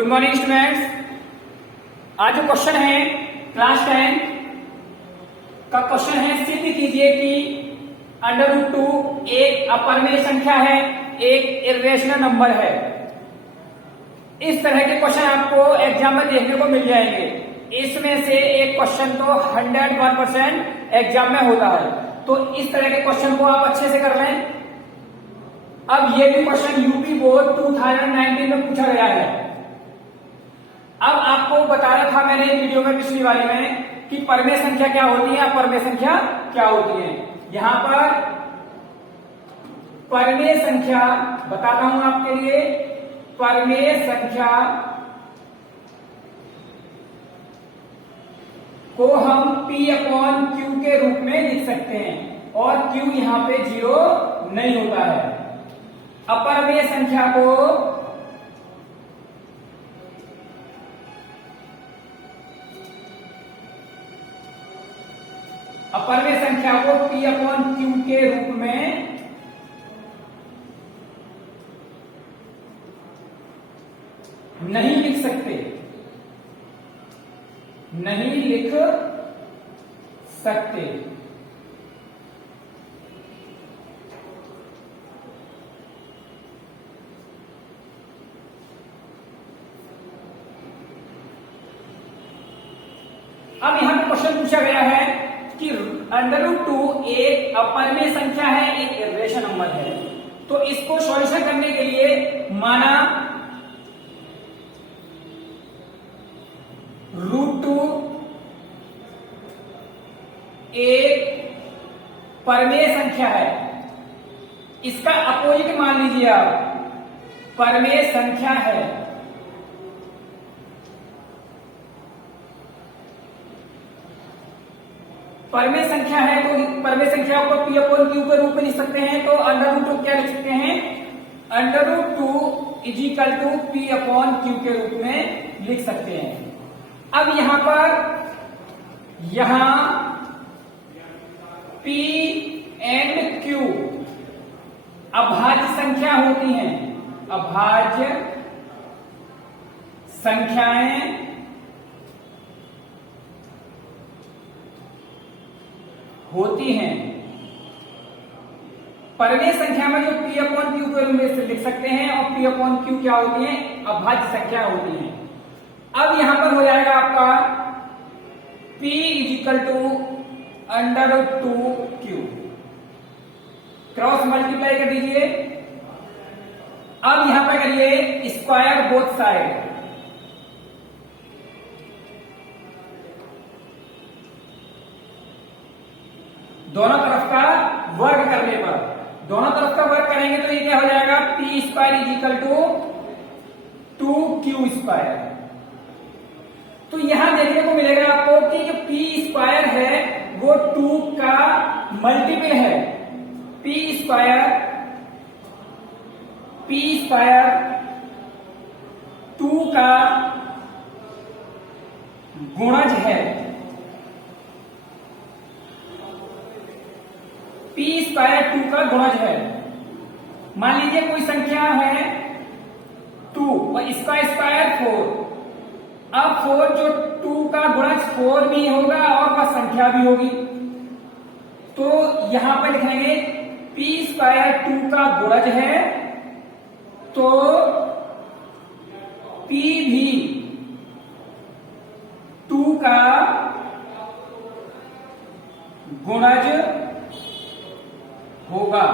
Good morning students. आज जो question है क्लास 10 का क्वेश्चन है, सिद्ध कीजिए कि √2 एक अपरिमेय संख्या है, एक इर्रेशनल नंबर है। इस तरह के क्वेश्चन आपको एग्जाम में देखने को मिल जाएंगे। इसमें से एक क्वेश्चन तो 101% एग्जाम में होता है, तो इस तरह के क्वेश्चन को आप अच्छे से कर लें। अब ये भी क्वेश्चन यूपी बोर्ड 2019 में पूछा गया है। अब आपको बताया था मैंने वीडियो में पिछली वाली में कि परिमेय संख्या क्या होती है, अपरिमेय संख्या क्या होती है। यहां पर परिमेय संख्या बताता हूं आपके लिए। परिमेय संख्या को हम P/Q के रूप में लिख सकते हैं और Q यहां पे 0 नहीं होता है। अपरिमेय संख्या को P/Q के रूप में नहीं लिख सकते, नहीं लिख सकते। अब यहां पर क्वेश्चन पूछा गया है कि √2 एक अपरिमेय संख्या है, एक इर्रेशनल नंबर है। तो इसको सॉल्यूशन करने के लिए माना √2 एक परिमेय संख्या है। इसका अपोजिट मान लीजिए आप, परिमेय संख्या है। परिमेय संख्या है तो परिमेय संख्या को P/Q के रूप में लिख सकते हैं। तो √2 क्या लिख सकते हैं? √2 P/Q के रूप में लिख सकते हैं। अब यहां पर P एंड Q अभाज्य संख्या होती हैं, अभाज्य संख्याएं होती हैं। परिमेय संख्या में जो P/Q के रूप में लिख सकते हैं और P/Q क्या होती है? अभाज्य संख्या होती हैं। अब यहां पर हो जाएगा आपका P √2Q, क्रॉस मल्टीप्लाई कर दीजिए। अब यहां पर करिए स्क्वायर बोथ साइड, दोनों तरफ का वर्ग करने पर, दोनों तरफ का वर्ग करेंगे तो ये क्या हो जाएगा? P² 2Q²। तो यहां देखने को मिलेगा आपको कि जो P² है वो 2 का मल्टीपल है। P² 2 का गुणज है। P² 2 का गुणज है। मान लीजिए कोई संख्या है 2 और इसका स्क्वायर 4। अब 4 जो 2 का गुणज 4 भी होगा और वह संख्या भी होगी। तो यहां पर लिखेंगे P² 2 का गुणज है तो P भी 2 का गुणज होगा।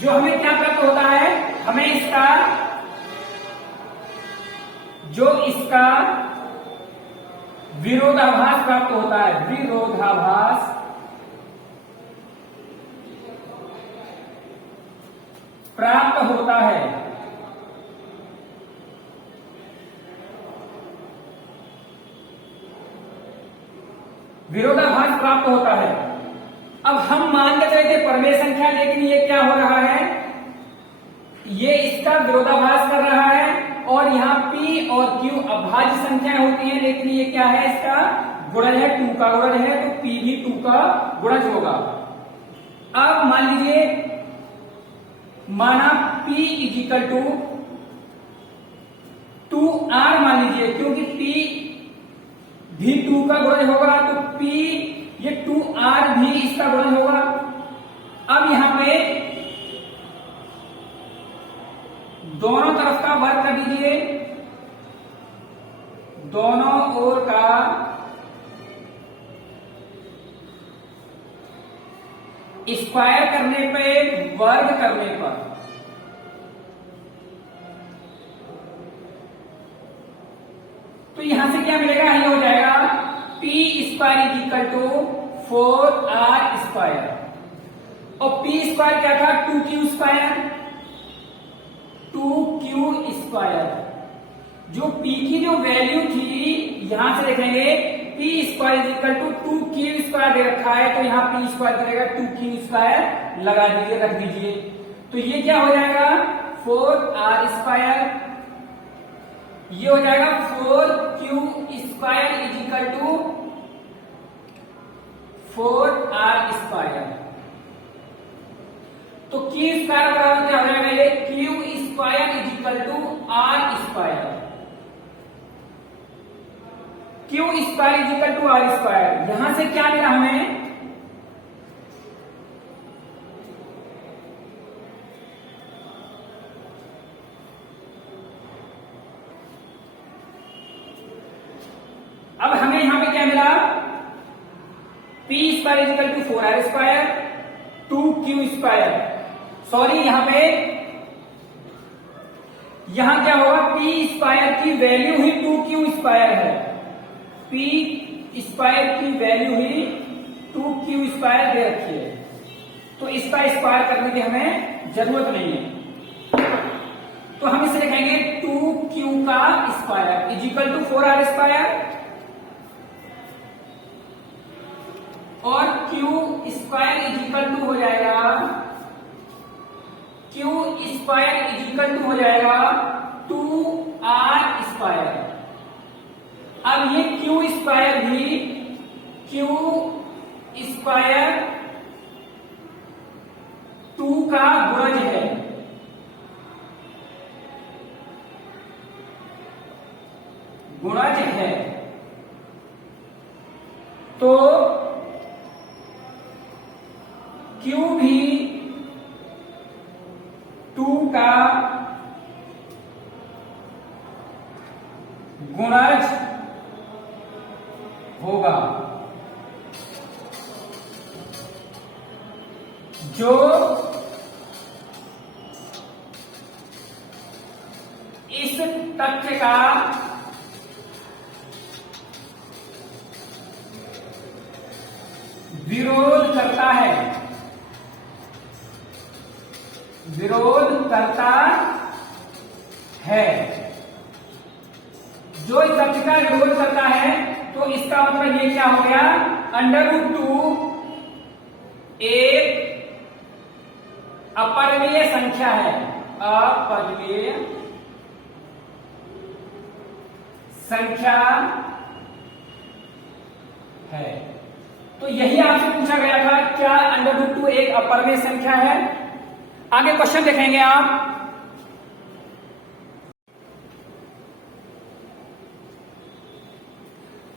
जो हमें क्या प्राप्त होता है? हमें इसका विरोधाभास प्राप्त होता है। विरोधाभास प्राप्त होता है। विरोधाभास प्राप्त होता है। अब हम मान के चले थे परिमेय संख्या, लेकिन ये क्या हो रहा है? ये इसका विरोधाभास कर रहा है और यहाँ P और Q अभाज्य संख्याएं होती हैं, लेकिन ये क्या है? इसका गुणज है, 2 का गुणज है, तो P भी 2 का गुणज होगा। अब मान लीजिए माना P is equal to 2R मान लीजिए, क्योंकि P भी 2 का गुणज होगा तो P ये 2R भी इसका गुणज होगा। अब यहां पे दोनों तरफ का वर्ग कर दीजिए, दोनों ओर का स्क्वायर करने पे, वर्ग करने पर तो यहां से क्या मिलेगा, ये हो जाएगा P square is equal to 4R square, और P स्क्वायर क्या था, 2Q स्क्वायर, 2Q स्क्वायर। जो P की जो वैल्यू थी यहां से देखेंगे P square is equal to 2Q square दे रखा है, तो यहां P स्क्वायर करेगा 2Q स्क्वायर लगा दीजिए, रख दीजिए, तो ये क्या हो जाएगा 4R स्क्वायर, ये हो जाएगा 4Q square is equal to 4R square. तो Q स्क्वायर बराबर क्या हो जाएगा, ये Q square is equal to R square, Q square is equal to R square. यहां से क्या मिला हमें, अब हमें यहां पे क्या मिला, P square is equal to 4R square, 2Q square, sorry यहां क्या होगा, P स्क्वायर की वैल्यू ही 2Q स्क्वायर है, P स्क्वायर की वैल्यू ही 2Q स्क्वायर दे रखी है, तो इसका स्क्वायर करने की हमें जरूरत नहीं है, तो हम इसे लिखेंगे 2Q का square is equal to 4R square, और Q square is equal to हो जाएगा, Q square is equal to हो जाएगा 2R स्क्वायर। अब ये Q स्क्वायर भी Q स्क्वायर 2 का गुणज है, गुणज है, तो Q भी 2 का गुणज होगा, जो इस तथ्य का विरोध करता है, विरोध करता है, जो इस तथ्य का विरोध करता है, तो इसका मतलब ये क्या हो गया, √2 एक अपरिमेय संख्या है, अपरिमेय संख्या है। तो यही आपसे पूछा गया था, क्या √2 एक अपरिमेय संख्या है। आगे क्वेश्चन देखेंगे आप,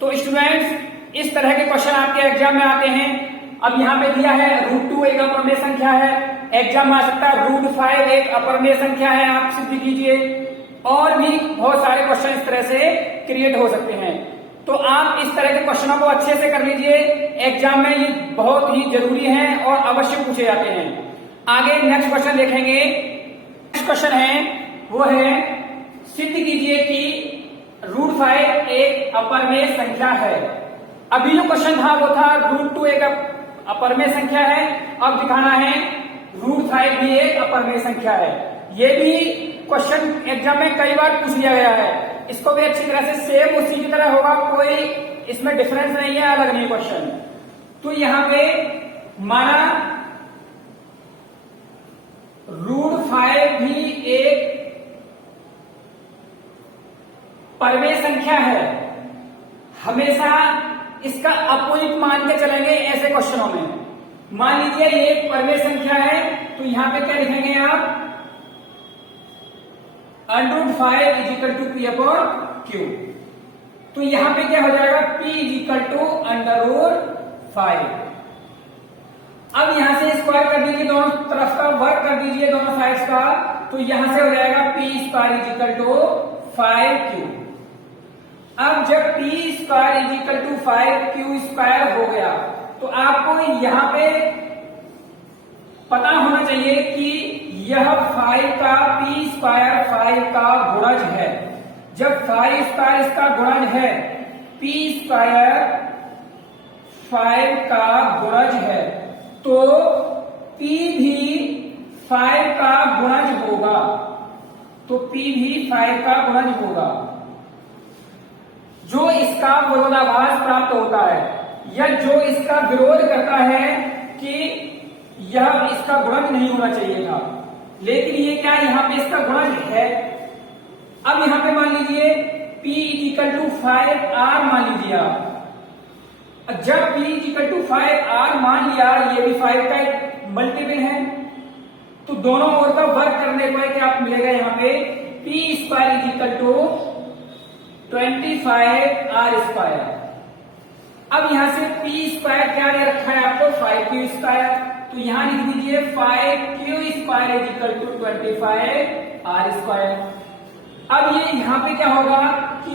तो स्टूडेंट्स इस तरह के क्वेश्चन आपके एग्जाम में आते हैं। अब यहां पे दिया है √2 एक अपरिमेय संख्या है, एग्जाम में आ सकता है √5 एक अपरिमेय संख्या है, आप सिद्ध कीजिए, और भी बहुत सारे क्वेश्चन इस तरह से क्रिएट हो सकते हैं। तो आप इस तरह के क्वेश्चनों को अच्छे से कर लीजिए, एग्जाम में ये बहुत ही जरूरी है और अवश्य पूछे जाते हैं। आगे नेक्स्ट क्वेश्चन देखेंगे। नेक्स्ट क्वेश्चन है वो है, सिद्ध कीजिए कि √5 एक अपरिमेय संख्या है। अभी जो क्वेश्चन था वो था √2 एक अपरिमेय संख्या है, अब दिखाना है √5 भी एक अपरिमेय संख्या है। ये भी क्वेश्चन एग्जाम में कई बार पूछ लिया गया है, इसको भी अच्छी तरह से सेम उसी की तरह होगा, कोई इसमें डिफरेंस नहीं है, अलग नहीं क्वेश्चन। तो यहां पे माना √5 भी एक परिमेय संख्या है, हमेशा इसका अपोजिट मान के चलेंगे ऐसे क्वेश्चनों में। मान लीजिए ये एक परमेय संख्या है, तो यहां पे क्या लिखेंगे आप, √5 is equal to p upon q. तो यहां पे क्या हो जाएगा, p इज इक्वल टू √5। अब यहां से स्क्वायर कर दीजिए, दोनों तरफ का वर्क कर दीजिए दोनों साइड्स का, तो यहां से हो जाएगा p square is equal to 5q। अब जब p square is equal to 5q square हो गया, तो आपको यहां पे पता होना चाहिए कि यह 5 का p स्क्वायर 5 का गुणज है। जब 5 स्क्वायर इसका गुणज है, p स्क्वायर 5 का गुणज है, तो p भी 5 का गुणज होगा। तो p भी 5 का गुणज होगा। जो इसका विरोधाभास प्राप्त होता है या जो इसका विरोध करता है कि यह इसका गुणज नहीं होना चाहिए था, लेकिन ये क्या यहां पे इसका गुणज है। अब यहां पे मान लीजिए p इक्वल टू 5r मान लीजिए आप। जब p इक्वल टू 5r मान लिया, ये भी 5 का एक मल्टीपल है, तो दोनों ओर का वर्क करने पर क्या आप मिलेगा, यहाँ पे p square equal to 25r square. अब यहां से p स्क्वायर क्या दे रखा है आपको, 5q स्क्वायर, तो यहां लिख दीजिए 5q square is equal to 25r square. अब ये यहां पे क्या होगा, q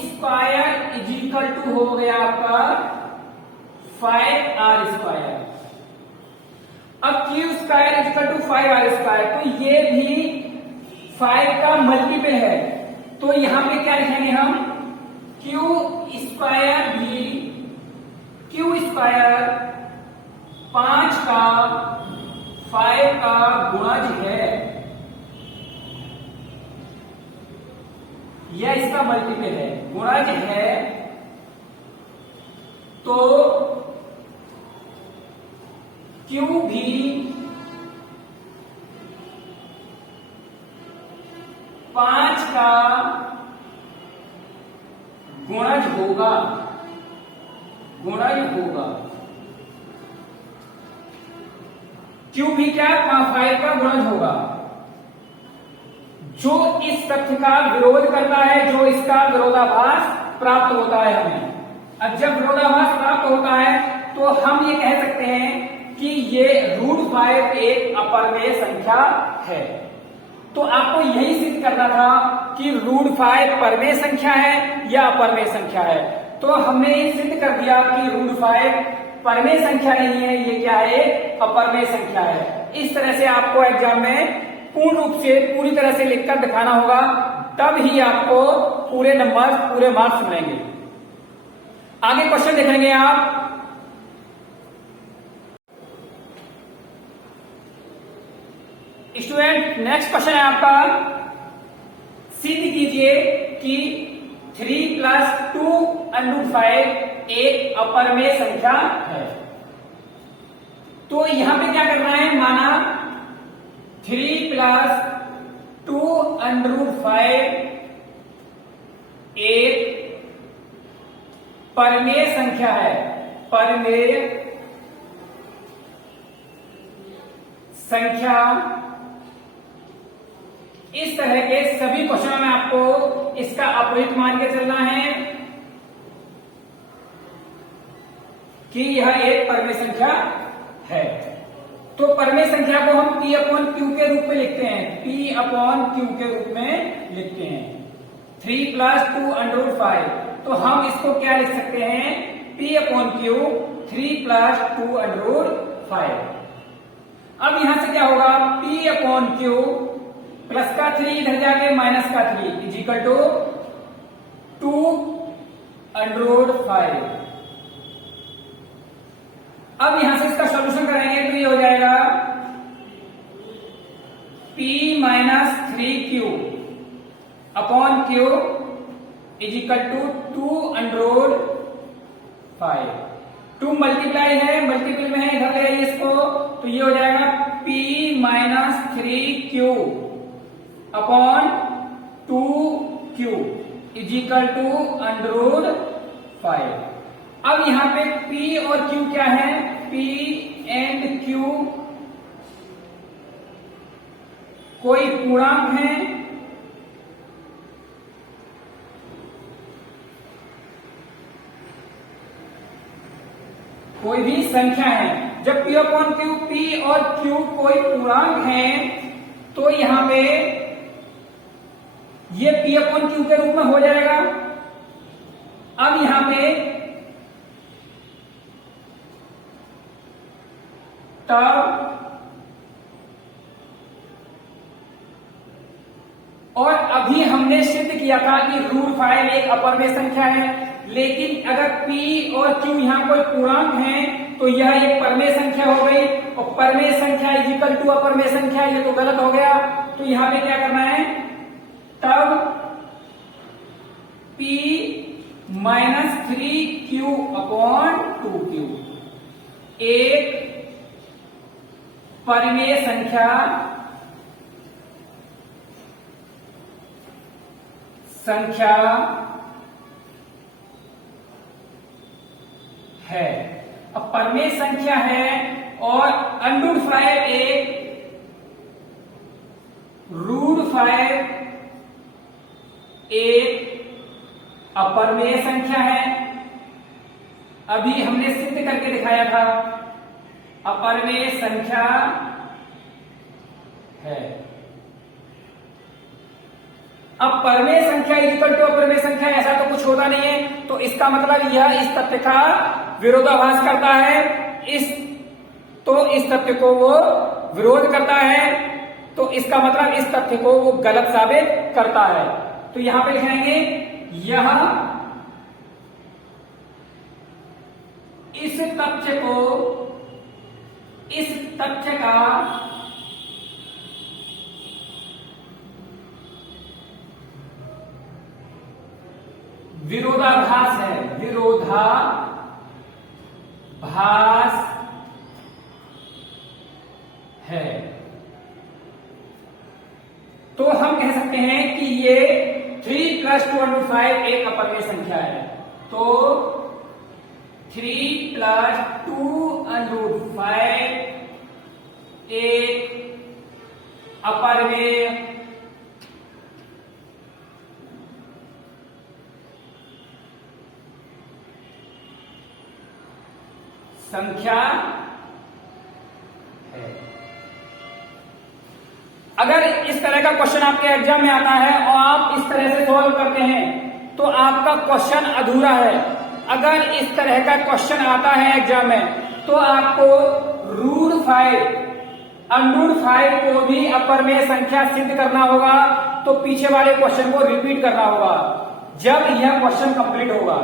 square is equal to हो गया आपका 5r स्क्वायर। अब q square is equal to 5r square, तो ये भी 5 का मल्टीपल है, तो यहां पे क्या लिखेंगे हम, q स्क्वायर भी q स्क्वायर 5 का 5 का गुणज है, यह इसका मल्टीपल है, गुणज है, तो q भी 5 का गुणज होगा, गुणज होगा। q भी क्या 5 का गुणज होगा। जो इस तथ्य का विरोध करता है, जो इसका विरोधाभास प्राप्त होता है हमें। अब जब विरोधाभास प्राप्त होता है, तो हम ये कह सकते हैं कि ये √5 एक अपरमेय संख्या है। तो आपको यही सिद्ध करना था कि √5 परमेय संख्या है या अपरमेय संख्या है। तो हमने ये सिद्ध कर दिया कि √5 परमेय संख्या नहीं है, ये क्या है, अपरमेय संख्या है। इस तरह से आपको एग्जाम में पूर्ण रूप से पूरी तरह से लिखकर दिखाना होगा, तब ही आपको पूरे नंबर पूरे मार्क्स मिलेंगे। आगे क्वेश्चन देखेंगे आप। स्टूडेंट, नेक्स्ट क्वेश्चन है आपका, सिद्ध कीजिए कि 3 + 2√5 एक अपरमेय संख्या है। तो यहां पे क्या करना है, माना 3 + 2√5 एक परमेय संख्या है, परमेय संख्या। इस तरह के सभी क्वेश्चनों में आपको इसका अपोजिट मान के चलना है कि यह एक परमेय संख्या है। तो परमेय संख्या को हम p अपॉन q के रूप में लिखते हैं, p अपॉन q के रूप में लिखते हैं। 3 + 2√5, तो हम इसको क्या लिख सकते हैं, p अपॉन q 3 + 2√5। अब यहां से क्या होगा, p अपॉन q प्लस का 3 इधर जाके माइनस का 3 इज इक्वल टू 2√5। अब यहां से इसका सॉल्यूशन करेंगे तो ये हो जाएगा p - 3q upon q is equal to 2√5। 2 multiply है, मल्टीपल में है, इधर ले आइए इसको, तो ये हो जाएगा p - 3q upon 2q is equal to √5। अब यहां पे P और Q क्या है? P एंड Q कोई पूर्णांक है, कोई भी संख्या है। जब P अपॉन Q, P और Q कोई पूर्णांक है तो यहां पे ये P अपॉन Q के रूप में हो जाएगा। अब यहां पे तब और अभी हमने सिद्ध किया था कि रूट 5 एक अपरिमेय संख्या है, लेकिन अगर P और Q यहां कोई पूर्णांक है तो यह एक परिमेय संख्या हो गई, और परिमेय संख्या इज इक्वल टू अपरिमेय संख्या, ये तो गलत हो गया। तो यहां पे क्या करना है? तब P minus 3Q upon 2Q एक परिमेय संख्या है। अब परिमेय संख्या है और अंडर 5 एक रूट 5 एक अपरिमेय संख्या है। अभी हमने सिद्ध करके दिखाया था अपरिमेय संख्या है। अब परिमेय संख्या इक्वल टू अपरिमेय संख्या, ऐसा तो कुछ होता नहीं है, तो इसका मतलब यह इस तथ्य का विरोधाभास करता है, इस तथ्य को वो विरोध करता है, तो इसका मतलब इस तथ्य को वो गलत साबित करता है। तो यहां पे लिखेंगे यह इस तथ्य का विरोधाभास है, तो हम कह सकते हैं कि ये 3 + 2 × 5 एक अपरिमेय संख्या है। तो 3 + 2 √ 5 एक अपरिमेय संख्या है। अगर इस तरह का क्वेश्चन आपके एग्जाम में आता है और आप इस तरह से सॉल्व करते हैं तो आपका क्वेश्चन अधूरा है। अगर इस तरह का क्वेश्चन आता है एग्जाम में तो आपको रूट 5 अंडर 5 को भी अपरिमेय संख्या सिद्ध करना होगा, तो पीछे वाले क्वेश्चन को रिपीट करना होगा जब यह क्वेश्चन कंप्लीट होगा।